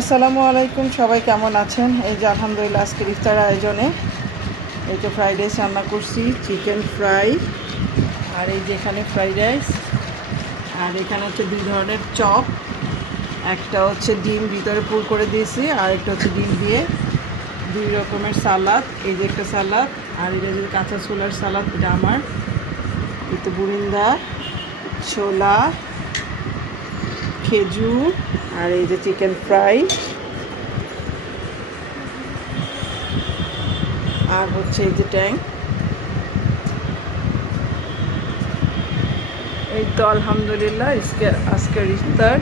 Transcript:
আসসালামু আলাইকুম, সবাই কেমন আছেন? এই যে আলহামদুলিল্লাহ আজকের ইফতার আয়োজনে এই যে ফ্রাইড রাইস রান্না করছি, চিকেন ফ্রাই, আর এই যে এখানে ফ্রাইড রাইস, আর এখানে হচ্ছে দুই ধরনের চপ, একটা হচ্ছে ডিম ভিতরে পুর করে দিয়েছি, আর একটা হচ্ছে ডিম দিয়ে দুই রকমের সালাদ। এই যে একটা সালাদ, আর এই যে কাঁচা ছোলার সালাদ, এটা আমার। এই তো বুরিন্দা, ছোলা, খেজুর, আর এই যে চিকেন ফ্রাই, আর হচ্ছে এই যে ট্যাং। এই তো আলহামদুলিল্লাহ আজকের ইফতার।